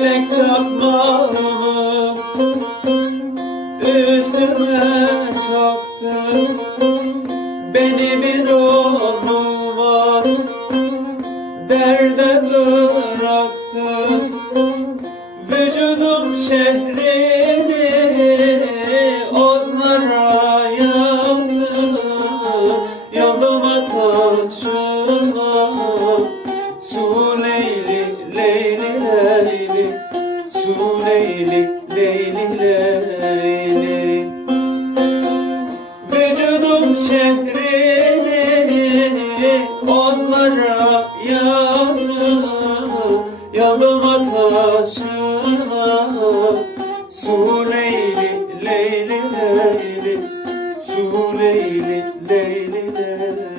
batmanımı Üstüme çaktı. Beni bir olmaz Derde bıraktı. Vücudum şehrini leyli leyli leyli Vücudum şehrini onlara yandı Yanıma taşıma. Su leyli Su leyli leyli